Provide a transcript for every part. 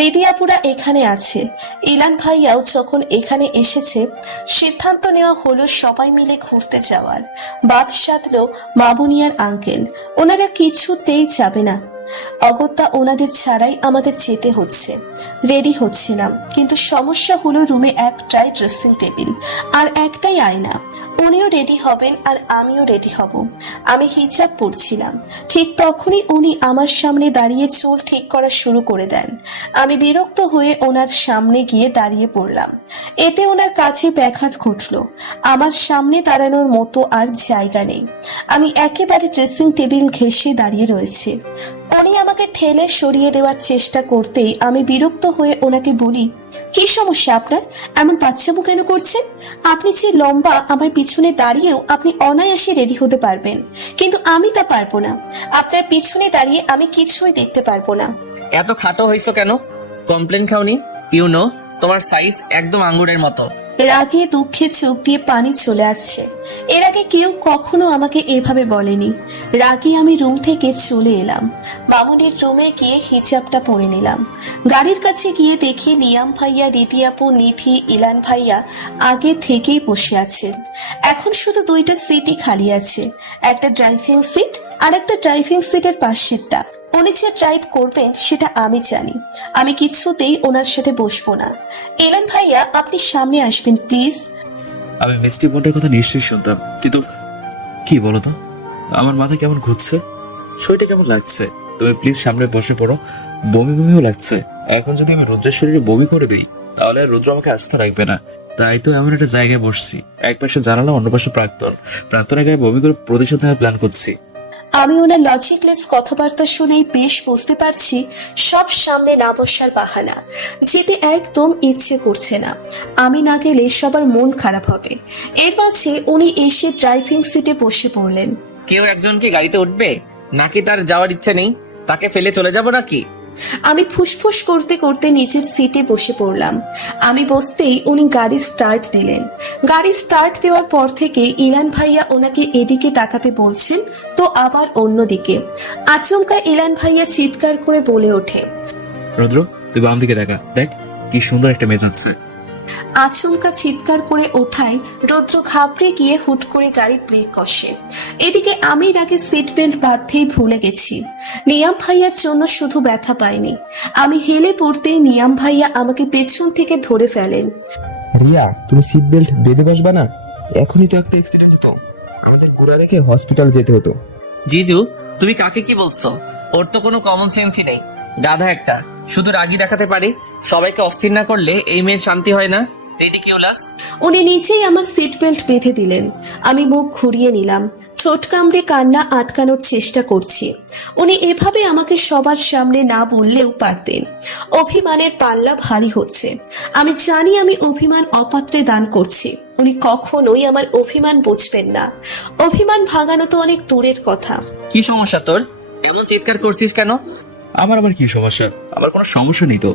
রিদিয়াপুরা এখানে আছে। ইলান ভাইয়াও যখন এখানে এসেছে, সিদ্ধান্ত নেওয়া হলো সবাই মিলে ঘুরতে যাওয়ার। বাদ সাধলো মামুনিয়ার আঙ্কেল, ওনারা কিছুতেই যাবে না। অগত্যা ওনাদের ছাড়াই আমাদের যেতে হচ্ছে। রেডি হচ্ছিলাম, কিন্তু সমস্যা হলো রুমে একটাই ড্রেসিং টেবিল আর একটাই আয়না। উনিও রেডি হবেন আর আমিও রেডি হব। আমি হিজাব পরছিলাম, ঠিক তখনই উনি আমার সামনে দাঁড়িয়ে চুল ঠিক করা শুরু করে দেন। আমি বিরক্ত হয়ে ওনার সামনে গিয়ে দাঁড়িয়ে পড়লাম। এতে ওনার কাছে ব্যাঘাত ঘটলো। আমার সামনে দাঁড়ানোর মতো আর জায়গা নেই। আমি একেবারে ড্রেসিং টেবিল ঘেঁষে দাঁড়িয়ে রয়েছে। উনি আমাকে ঠেলে সরিয়ে দেওয়ার চেষ্টা করতেই আমি বিরক্ত হয়ে ওনাকে বলি, কি সমস্যা আপনার? এমন বাচ্চামো কেন করছেন? আপনি যে লম্বা, আমার পিছনে দাঁড়িয়েও আপনি অনায়াসে রেডি হতে পারবেন, কিন্তু আমি তা পারবো না। আপনার পিছনে দাঁড়িয়ে আমি কিছুই দেখতে পারবো না। এত খাটো হইছো কেন? কমপ্লেন খাওনি? তোমার সাইজ একদম আঙ্গুরের মতো। রাগে দুঃখে চোখ দিয়ে পানি চলে আসছে। এর আগে কেউ কখনো আমাকে এভাবে বলেনি। রাগে আমি রুম থেকে চলে এলাম। মামুনির রুমে গিয়ে হিজাবটা পরে নিলাম। গাড়ির কাছে গিয়ে দেখি নিয়াম ভাইয়া, রিদিয়াপু, নিধি, ইলান ভাইয়া আগে থেকেই বসে আছেন। এখন শুধু দুইটা সিটই খালি আছে, একটা ড্রাইভিং সিট আর একটা ড্রাইভিং সিটের পাশেরটা। উনি যে ড্রাইভ করবেন সেটা আমি জানি। আমি কিছুতেই ওনার সাথে বসবো না। ইলান ভাইয়া, আপনি সামনে আসবেন প্লিজ। আমি মিষ্টি বোনটার কথা নিশ্চয়ই শুনতাম, কিন্তু কি বলো তো, আমার মাথা কেমন ঘুরছে, শরীরটা কেমন লাগছে। তুমি প্লিজ সামনে বসে পড়ো। বমি বমিও লাগছে। এখন যদি আমি রুদ্রের শরীরে বমি করে দিই, তাহলে আর রুদ্র আমাকে আস্থা রাখবে না। তাই তো এমন একটা জায়গায় বসছি, এক পাশে জানালাম, অন্য পাশে প্রাক্তনের গায়ে বমি করে প্রতিশোধ নেওয়ার প্ল্যান করছি। আমি ওনার লজিকলেস কথাবার্তা শুনেই বেশ বুঝতে পারছি সব সামনে না বসার বাহানা। যেতে একদম ইচ্ছে করছে না। আমি না গেলে সবার মন খারাপ হবে। এর মাঝে উনি এসে ড্রাইভিং সিটে বসে পড়লেন। কেউ একজন কি গাড়িতে উঠবে, নাকি তার যাওয়ার ইচ্ছে নেই? তাকে ফেলে চলে যাব নাকি? আমি ফুসফুস করতে করতে নিচের সিটে বসে পড়লাম। আমি বসতেই উনি গাড়ি স্টার্ট দিলেন। গাড়ি স্টার্ট দেওয়ার পর থেকে ইলান ভাইয়া ওনাকে এদিকে তাকাতে বলছেন, তো আবার অন্যদিকে। আচমকা ইলান ভাইয়া চিৎকার করে বলে ওঠে, রুদ্র, তুই বাম দিকে দেখা, দেখ কি সুন্দর একটা মেজ আছে। আচমকা চিৎকার করে ওঠায় রুদ্র ঘাবড়ে গিয়ে হুট করে গাড়ি ব্রেক কষে। এদিকে আমি রাগে সিট বেল্ট বাঁধতেই ভুলে গেছি। নিয়াম ভাইয়ার জন্য শুধু ব্যথা পাইনি, আমি হেলে পড়তেই নিয়াম ভাইয়া আমাকে পেছন থেকে ধরে ফেলেন। রিয়া, তুমি সিট বেল্ট বেঁধে বসবা না? এখনই তো একটা অ্যাক্সিডেন্ট হতো, আমাদের গুড়া রেখে হসপিটাল যেতে হতো। জিজু, তুমি কাকে কি বলছো? ওর তো কোনো কমন সেন্সই নেই, গাধা একটা। শুধু রাগই দেখাতে পারে, সবাইকে অস্থির না করলে এই মেয়ের শান্তি হয় না। রিডিকিউলাস। উনি নিচেই আমার সিট বেল্ট বেঁধে দিলেন। আমি মুখ ঘুরিয়ে নিলাম, ঠোঁট কামড়ে কান্না আটকানোর চেষ্টা করছি। উনি এভাবে আমাকে সবার সামনে না বললেও পারতেন। অভিমানের পাল্লা ভারী হচ্ছে। আমি জানি আমি অভিমান অপাত্রে দান করছি। উনি কখনোই আমার অভিমান বুঝবেন না। অভিমান ভাঙানো তো অনেক দূরের কথা। কি সমস্যা তোর? এমন চিৎকার করছিস কেন? আমার কি সমস্যা? আমার কোনো সমস্যা নেই তো।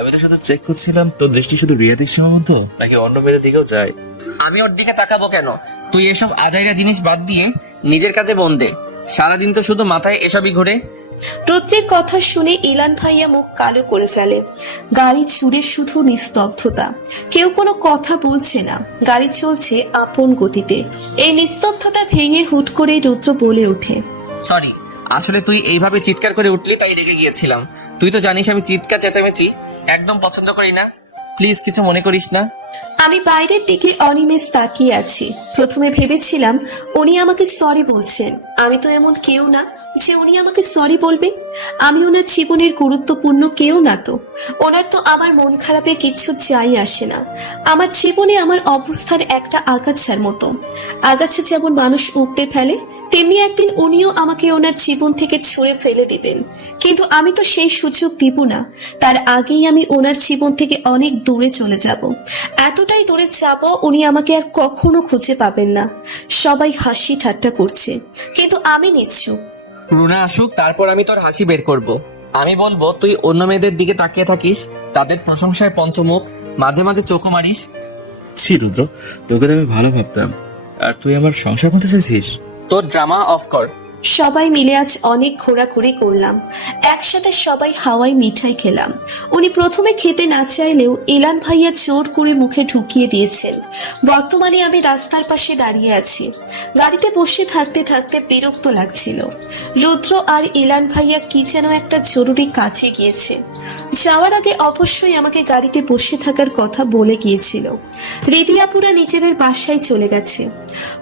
আমি তো শুধু চেক করছিলাম, তোর দৃষ্টি শুধু রিয়াদের সীমাবদ্ধ নাকি অন্য মেয়েদের দিকেও যায়? আমি ওর দিকে তাকাবো কেন? তুই এসব আজাইরা জিনিস বাদ দিয়ে নিজের কাছে মন দে। সারাদিন তো শুধু মাথায় এসবই ঘোরে। রুদ্রের কথা শুনে ইলান ভাইয়া মুখ কালো করে ফেলে। গাড়ি জুড়ে শুধু নিস্তব্ধতা, কেউ কোনো কথা বলছে না। গাড়ি চলছে আপন গতিতে। এই নিস্তব্ধতা ভেঙে হুট করে রুদ্র বলে ওঠে, সরি, আসলে তুই এইভাবে চিৎকার করে উঠলি তাই রেগে গিয়েছিলাম। তুই তো জানিস আমি চিৎকার চেঁচামেচি একদম পছন্দ করি না। প্লিজ কিছু মনে করিস না। আমি বাইরের দিকে অনিমেষ তাকিয়ে আছি। প্রথমে ভেবেছিলাম উনি আমাকে সরি বলছেন। আমি তো এমন কেউ না যে উনি আমাকে সরি বলবেন। আমি ওনার জীবনের গুরুত্বপূর্ণ কেউ না তো। ওনার তো আমার মন খারাপে কিচ্ছু যাই আসে না। আমার জীবনে আমার অবস্থার একটা আগাছার মতো। আগাছা যেমন মানুষ উপড়ে ফেলে, তেমনি একদিন উনিও আমাকে ওনার জীবন থেকে ছুঁড়ে ফেলে দিবেন। কিন্তু আমি তো সেই সুযোগ দিব না। তার আগেই আমি ওনার জীবন থেকে অনেক দূরে চলে যাব। এতটাই দূরে যাব উনি আমাকে আর কখনো খুঁজে পাবেন না। সবাই হাসি ঠাট্টা করছে, কিন্তু আমি নিশ্চুপ। রুনা আসুক, তারপর আমি তোর হাসি বের করব। আমি বলবো তুই অন্য মেয়েদের দিকে তাকিয়ে থাকিস, তাদের প্রশংসায় পঞ্চমুখ, মাঝে মাঝে চোখও মারিস। ছি রুদ্র, তোকে তো আমি ভালো ভাবতাম, আর তুই আমার সংসার করতে চাইছিস? তোর ড্রামা অফ কর। সবাই মিলে আজ অনেক ঘোরাঘুরি করলাম, একসাথে সবাই হাওয়াই মিঠাই খেলাম। উনি প্রথমে খেতে না চাইলেও ইলান ভাইয়া জোর করে মুখে ঢুকিয়ে দিয়েছেন। বর্তমানে আমি রাস্তার পাশে দাঁড়িয়ে আছি। গাড়িতে বসে থাকতে থাকতে বিরক্ত লাগছিল। রুদ্র আর ইলান ভাইয়া কি যেন একটা জরুরি কাজে গিয়েছে। যাওয়ার আগে অবশ্যই আমাকে গাড়িতে বসে থাকার কথা বলে গিয়েছিল। রিদিয়াপুরা নিজেদের বাসায় চলে গেছে।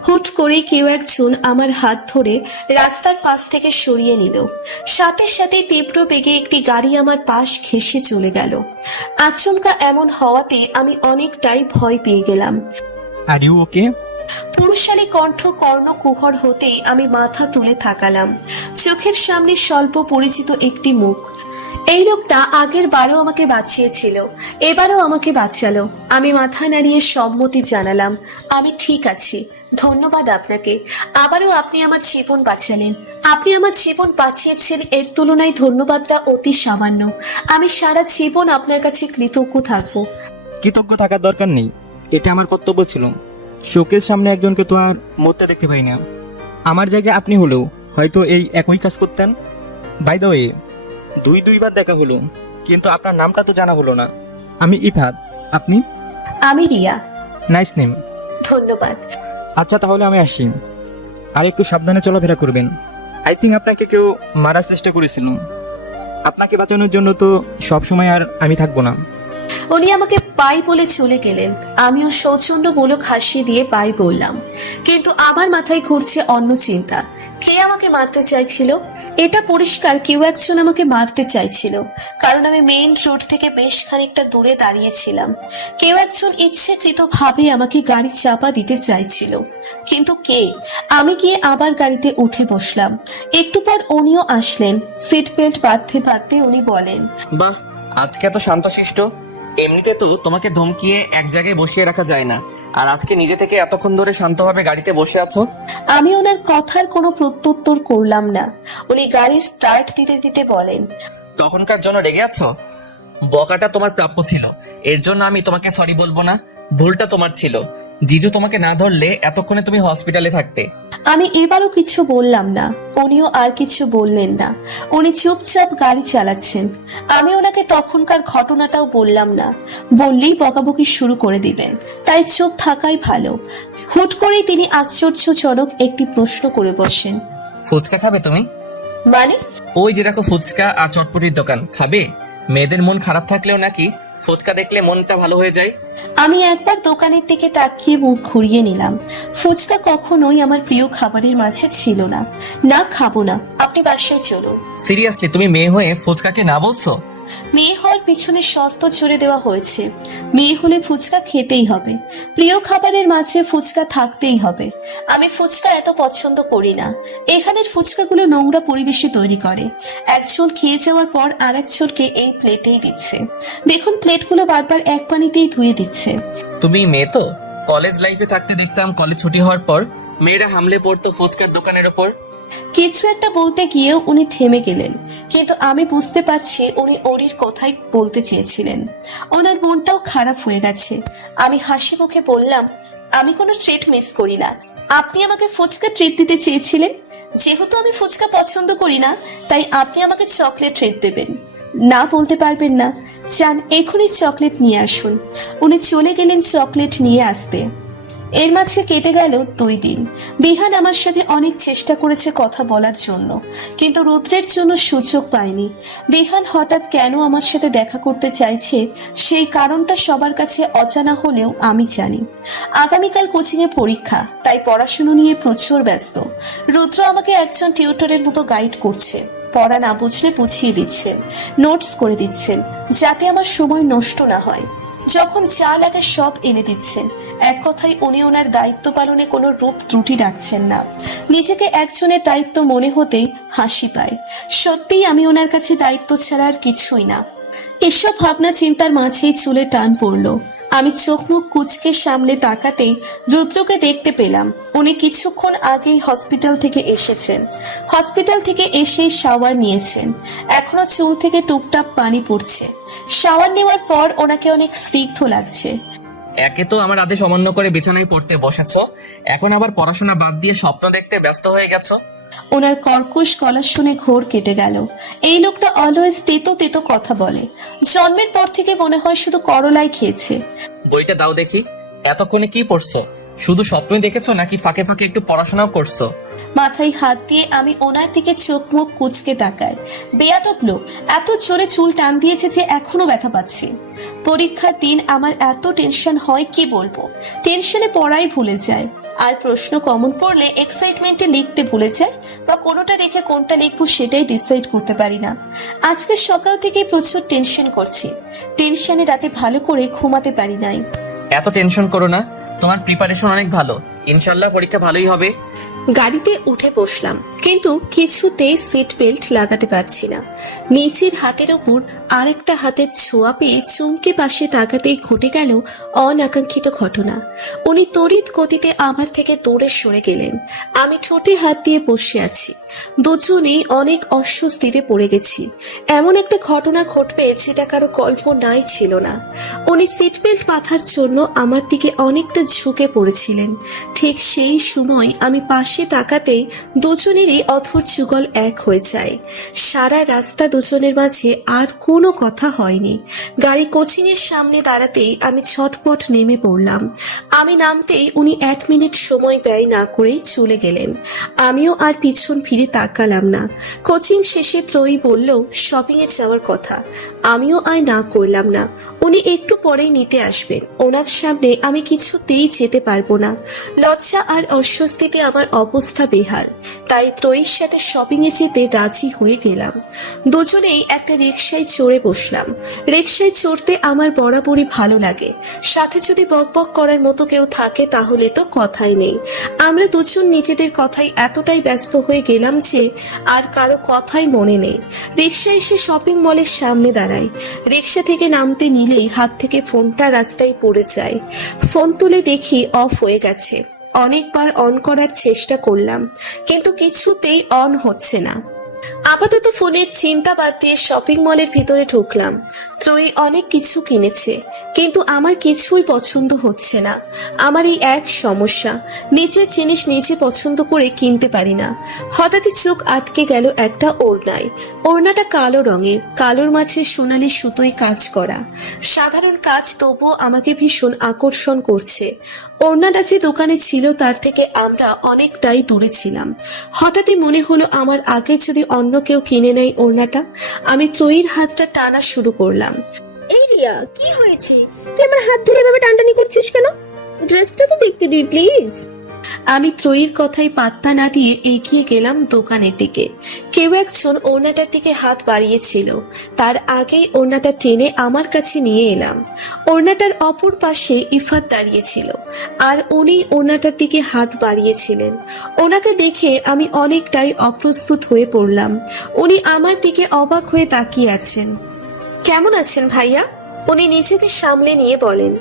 হুট করে কেউ একজন আমার হাত ধরে রাস্তার পাশ থেকে সরিয়ে নিল। সাথে সাথে তীব্র বেগে একটি গাড়ি আমার পাশ ঘেঁষে চলে গেল। আচমকা এমন হওয়াতে আমি অনেকটাই ভয় পেয়ে গেলাম। Are you okay? পুরুষালী কণ্ঠ কর্ণকুহর হতেই আমি মাথা তুলে তাকালাম। চোখের সামনে স্বল্প পরিচিত একটি মুখ। এই লোকটা আগের বারও আমাকে বাঁচিয়েছিল, এবারও আমাকে বাঁচালো। আমি মাথা নাড়িয়ে সম্মতি জানালাম। আমি ঠিক আছি, ধন্যবাদ আপনাকে। আবারও আপনি আমার জীবন বাঁচালেন। আপনি আমার জীবন বাঁচিয়েছেন, এর তুলনায় ধন্যবাদটা অতি সামান্য। আমি সারা জীবন আপনার কাছে কৃতজ্ঞ থাকবো। কৃতজ্ঞ থাকার দরকার নেই, এটা আমার কর্তব্য ছিল। শোকের সামনে একজনকে তো আর মরতে দেখতে পাই না। আমার জায়গায় আপনি হলেও হয়তো এই একই কাজ করতেন। বাই দ্য ওয়ে, দুইবার দেখা হলো, কিন্তু আপনার নামটা তো জানা হলো না। আমি ইফাত, আপনি? আমি রিয়া। Nice name. ধন্যবাদ। আচ্ছা তাহলে আমি আসি, আর একটু সাবধানে চলাফেরা করবেন। আই থিঙ্ক আপনাকে কেউ মারার চেষ্টা করেছিল। আপনাকে বাঁচানোর জন্য তো সব সময় আর আমি থাকবো না। উনি আমাকে পাই বলে চলে গেলেন। আমিও সৌজন্যমূলক হাসি দিয়ে পাই বললাম, কিন্তু আমার মাথায় ঘুরছে অন্য চিন্তা। কে আমাকে মারতে চাইছিল? এটা পরিষ্কার কেউ একজন আমাকে মারতে চাইছিল, কারণ আমি মেইন রোড থেকে বেশ খানিকটা দূরে দাঁড়িয়েছিলাম। কেউ একজন ইচ্ছাকৃতভাবে আমাকে গাড়ি চাপা দিতে চাইছিল, কিন্তু কে? আমি গিয়ে আবার গাড়িতে উঠে বসলাম। একটু পর উনিও আসলেন। সিট বেল্ট বাঁধতে বাঁধতে উনি বলেন, বাহ, আজকে এত শান্তশিষ্ট। এমনিতে তো তোমাকে ধমকিয়ে এক জায়গায় বসিয়ে রাখা যায় না, আর আজকে নিজে থেকে এতক্ষণ ধরে শান্তভাবে গাড়িতে বসে আছো। আমি ওনার কথার কোনো প্রত্যুত্তর করলাম না। উনি গাড়ি স্টার্ট দিতে দিতে বলেন, তখনকার জন্য রেগে আছো? বকাটা তোমার প্রাপ্য ছিল, এর জন্য আমি তোমাকে সরি বলবো না। ভুলটা তোমার ছিল। জিজু তোমাকে না ধরলে এতক্ষণে তুমি হসপিটালে থাকতে। আমি এবারও কিছু বললাম না। উনিও আর কিছু বললেন না। উনি চুপচাপ গাড়ি চালাচ্ছেন। আমি ওনাকে তখনকার ঘটনাটাও বললাম না, বললেই বকাবকি শুরু করে দিবেন, তাই চুপ থাকাই ভালো। হুট করেই তিনি আশ্চর্যজনক একটি প্রশ্ন করে বসেন, ফুচকা খাবে তুমি? মানে? ওই যে দেখো ফুচকা আর চটপটির দোকান, খাবে? মেয়েদের মন খারাপ থাকলেও নাকি ফুচকা দেখলে মনটা ভালো হয়ে যায়। আমি একবার দোকানের দিকে তাকিয়ে মুখ ঘুরিয়ে নিলাম। ফুচকা কখনোই আমার প্রিয় খাবারের মাঝে ছিল না। না, খাবো না, আপনি বাসায় চলুন। সিরিয়াসলি তুমি মেয়ে হয়ে ফুচকাকে না বলছো? মেয়ে হওয়ার পিছনে শর্ত জুড়ে দেওয়া হয়েছে। মেয়ে হলে ফুচকা খেতেই হবে, প্রিয় খাবারের মাঝে ফুচকা থাকতেই হবে। আমি ফুচকা এত পছন্দ করি না। এখানের ফুচকাগুলো নোংরা পরিবেশে তৈরি করে। একজন খেয়ে যাওয়ার পর আর একজনকে এই প্লেটেই দিচ্ছে। দেখুন, প্লেটগুলো বারবার এক পানিতেই ধুয়ে দিচ্ছে। তুমি মেয়ে তো? কলেজ লাইফে থাকতে দেখতাম কলেজ ছুটি হওয়ার পর মেয়েরা হামলে পড়তো ফুচকার দোকানের ওপর। কিছু একটা বলতে গিয়েও উনি থেমে গেলেন, কিন্তু আমি বুঝতে পারছি উনি ওরির কথাই বলতে চেয়েছিলেন। ওনার মনটাও খারাপ হয়ে গেছে। আমি হাসি মুখে বললাম, আমি কোনো ট্রিট মিস করি না। আপনি আমাকে ফুচকা ট্রিট দিতে চেয়েছিলেন। যেহেতু আমি ফুচকা পছন্দ করি না, তাই আপনি আমাকে চকলেট ট্রিট দেবেন। না বলতে পারবেন না? চান এখনই চকলেট নিয়ে আসুন। উনি চলে গেলেন চকলেট নিয়ে আসতে। এর মাঝে কেটে গেল 2 দিন। বিহান আমার সাথে অনেক চেষ্টা করেছে কথা বলার জন্য, কিন্তু রুদ্রের জন্য সুযোগ পায়নি। বিহান হঠাৎ কেন আমার সাথে দেখা করতে চাইছে সেই কারণটা সবার কাছে অজানা হলেও আমি জানি। আগামীকাল কোচিংয়ে পরীক্ষা, তাই পড়াশুনো নিয়ে প্রচুর ব্যস্ত। রুদ্র আমাকে একজন টিউটরের মতো গাইড করছে। পড়া না বুঝলে বুঝিয়ে দিচ্ছেন, নোটস করে দিচ্ছেন, যাতে আমার সময় নষ্ট না হয়। যখন যা লাগে সব এনে দিচ্ছেন। এক কথায় উনি ওনার দায়িত্ব পালনে কোনো রূপ ত্রুটি রাখছেন না। নিজেকে একজনের দায়িত্ব মনে হতেই হাসি পায়। সত্যিই আমি ওনার কাছে দায়িত্ব ছাড়া আর কিছুই না। এসব ভাবনা চিন্তার মাঝেই চুলে টান পড়লো। আমি চোখ মুখ কুচকে সামনে তাকাতেই রুদ্রকে দেখতে পেলাম। উনি কিছুক্ষণ আগেই হসপিটাল থেকে এসেছেন। হসপিটাল থেকে এসেই শাওয়ার নিয়েছেন। এখনো চুল থেকে টুপটাপ পানি পড়ছে। শাওয়ার নেওয়ার পর ওনাকে অনেক স্নিগ্ধ লাগছে। একে তো আমার আদেশ অমান্য করে বিছানায় পড়তে বসেছো, এখন আবার পড়াশোনা বাদ দিয়ে স্বপ্ন দেখতে ব্যস্ত হয়ে গেছো। ওনার কর্কশ গলা শুনে ঘোর কেটে গেল। এই লোকটা অলওয়েজ তেতো তেতো কথা বলে। জন্মের পর থেকে মনে হয় শুধু করলাই খেয়েছে। বইটা দাও দেখি। এতক্ষণে কি পড়ছো? শুধু স্বপ্নই দেখেছো নাকি ফাঁকে ফাঁকে একটু পড়াশোনাও করছো? মাথায় হাত দিয়ে আমি ওনার দিকে চোখ মুখ কুঁচকে তাকাই। বেয়াদব লোক, এত জোরে চুল টান দিয়েছে যে এখনো ব্যথা পাচ্ছি। পরীক্ষার দিন আমার এত টেনশন হয় কি বলবো। টেনশনে পড়াই ভুলে যায়, আর প্রশ্ন কমন পড়লে এক্সাইটমেন্টে লিখতে ভুলে যায়, বা কোনোটা রেখে কোনটা লিখবো সেটাই ডিসাইড করতে পারি না। আজকে সকাল থেকে প্রচুর টেনশন করছি। টেনশনে রাতে ভালো করে ঘুমাতে পারি নাই। এত টেনশন করো না, তোমার প্রিপারেশন অনেক ভালো, ইনশাল্লাহ পরীক্ষা ভালোই হবে। গাড়িতে উঠে বসলাম, কিন্তু কিছুতেই সিট বেল্ট লাগাতে পারছি না। নিচের হাতের ওপর আরেকটা হাতের ছোঁয়া পেয়ে চমকে পাশে তাকাতেই ঘটে গেল অনাকাঙ্ক্ষিত ঘটনা। উনি তড়িৎ গতিতে আমার থেকে দূরে সরে গেলেন। আমি ঠোঁটে হাত দিয়ে বসে আছি। দুজনেই অনেক অস্বস্তিতে পড়ে গেছি। এমন একটা ঘটনা ঘটবে যেটা কারো কল্পনাই ছিল না। উনি সিট বেল্ট বাঁধার জন্য আমার দিকে অনেকটা ঝুঁকে পড়েছিলেন। ঠিক সেই সময় আমি পাশে তাকাতেই দুজনেরই অথর যুগল এক হয়ে যায়। সারা রাস্তা দুজনের মাঝে আর কোনো কথা হয়নি। গাড়ি কোচিং এর সামনে দাঁড়াতেই আমি ছটপট নেমে পড়লাম। আমি নামতেই উনি 1 মিনিট সময় ব্যয় না করেই চলে গেলেন। আমিও আর পিছন ফিরে তাকালাম না। কোচিং শেষে ত্রয়ী বলল শপিং এ যাওয়ার কথা। আমিও আর না করলাম না। উনি একটু পরেই নিতে আসবেন। ওনার সামনে আমি কিছুতেই যেতে পারবো না। লজ্জা আর অস্বস্তিতে আমার অবস্থা বেহাল। তাই ত্রয়ীর সাথে শপিং এ যেতে রাজি হয়ে গেলাম। দুজনেই একটা রিকশায় চড়ে বসলাম। রিকশায় চড়তে আমার বরাবরই ভালো লাগে। সাথে যদি বকবক করার মতো কেউ থাকে তাহলে তো কথাই নেই। আমরা দুজন নিজেদের কথাই এতটাই ব্যস্ত হয়ে গেলাম যে আর কারো কথাই মনে নেই। রিকশা এসে শপিং মলের সামনে দাঁড়াই। রিকশা থেকে নামতে নিলেই হাত থেকে ফোনটা রাস্তায় পড়ে যায়। ফোন তুলে দেখি অফ হয়ে গেছে। অনেকবার অন করার চেষ্টা করলাম, কিন্তু কিছুতেই অন হচ্ছে না। আপাতত ফোনের চিন্তা বাদ দিয়ে শপিং মলের ভিতরে ঢুকলাম। ত্রয়ী অনেক কিছু কিনেছে, কিন্তু আমার কিছুই পছন্দ হচ্ছে না। আমার এই এক সমস্যা, নিজের জিনিস নিজে পছন্দ করে কিনতে পারি না। হঠাৎই চোখ আটকে গেল একটা ওড়নায়। ওড়নাটা কালো রঙের, কালোর মাঝে সোনালি সুতোয় কাজ করা। সাধারণ কাজ, তবুও আমাকে ভীষণ আকর্ষণ করছে। ওড়নাটা যে দোকানে ছিল তার থেকে আমরা অনেকটাই দূরে ছিলাম। হঠাৎই মনে হলো আমার আগে যদি অন্য কেউ কিনে নেয় ওড়নাটা। আমি ত্রয়ীর হাতটা টানা শুরু করলাম। এই রিয়া, কি হয়েছে? তুই আমার হাত ধরে এভাবে টানটানি করছিস কেন? ড্রেসটা তো দেখতে দিই প্লিজ। আমি ত্রয়ীর কথাই পাত্তা না দিয়ে এগিয়ে গেলাম দোকানের দিকে। কেউ একজন ওড়নাটার দিকে হাত বাড়িয়েছিল। তার আগেই ওড়নাটা টেনে আমার কাছে নিয়ে এলাম। ওড়নাটার অপর পাশে ইফাত দাঁড়িয়েছিল, আর উনি ওড়নাটার দিকে হাত বাড়িয়েছিলেন। ওনাকে দেখে আমি অনেকটাই অপ্রস্তুত হয়ে পড়লাম। উনি আমার দিকে অবাক হয়ে তাকিয়ে আছেন। কেমন আছেন ভাইয়া? উনি নিজেকে সামলে নিয়ে বলেন।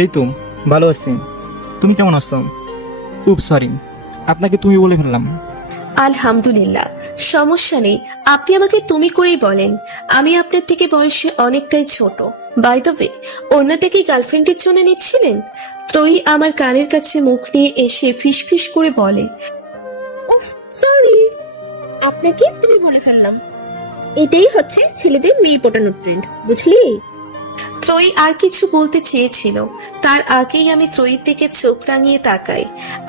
এই তো ভালো আছি, তুমি কেমন আছো? খুব সরি, আপনাকে তুমি বলে ফেললাম। আলহামদুলিল্লাহ, সমস্যা নেই। আপনি আমাকে তুমি করেই বলেন। আমি আপনার থেকে বয়সে অনেকটাই ছোট। বাই দ্য ওয়ে, ওনাটা কি গার্লফ্রেন্ডের জন্য নিচ্ছিলেন? ত্রয়ী আমার কানের কাছে মুখ নিয়ে এসে ফিসফিস করে বলে। উফ, সরি, আপনাকে তুমি বলে ফেললাম। এটাই হচ্ছে ছেলেদের মেয়ে পটানোর ট্রেন্ড, বুঝলি? ত্রয়ী আর কিছু বলতে চেয়েছিল, তার আগেই আমি ত্রয়ীর দিকে চোখ রাঙিয়ে তাকাই।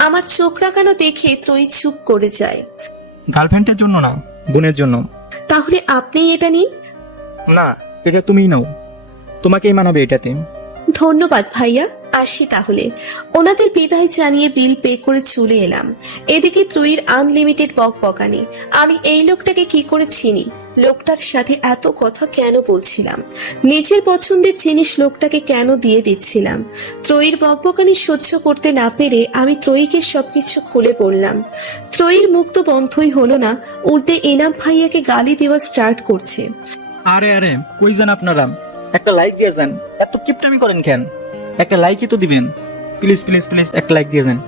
আমার চোখ রাঙানো দেখে ত্রয়ী চুপ করে যায়। গার্লফ্রেন্ডের জন্য না, বোনের জন্য। তাহলে আপনি এটা নিন। না, এটা তুমিই নাও, তোমাকেই মানাবে এটাতে। ধন্যবাদ ভাইয়া, আসি তাহলে। ওনাদের বিদায় জানিয়ে বিল পে করে চলে এলাম। এদিকে ত্রয়ীর আনলিমিটেড বকবকানি। আমি এই লোকটাকে কি করে চিনি? লোকটার সাথে এত কথা কেন বলছিলাম? নিজের পছন্দের জিনিস লোকটাকে কেন দিয়ে দিচ্ছিলাম? ত্রয়ীর বকবকানি সহ্য করতে না পেরে আমি ত্রয়ীকে সবকিছু খুলে বললাম। ত্রয়ীর মুখ তো বন্ধই হলো না, উল্টে এনাম ভাইয়াকে গালি দেওয়া স্টার্ট করছে। আরে আরে, কই যান আপনারা? একটা লাইক দিয়ে যান। এত কিপটামি করেন কেন? একটা লাইকই তো দিবেন। প্লিজ প্লিজ প্লিজ একটা লাইক দিয়ে যান।